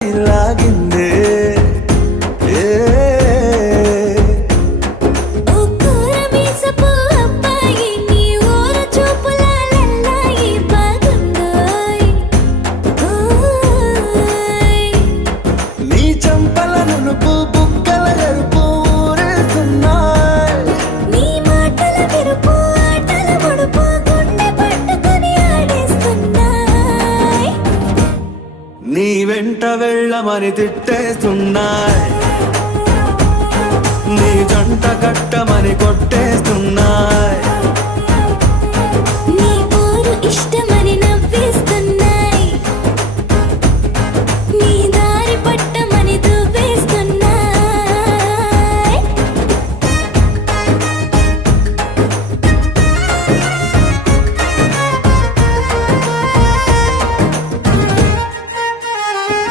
లాగిందే నీ వెంట వెళ్ళమని తిట్టేస్తున్నాయ్, నీ జంట కట్టమని కొట్టేస్తున్నాయ్, నీ ఊరు ఇష్టమని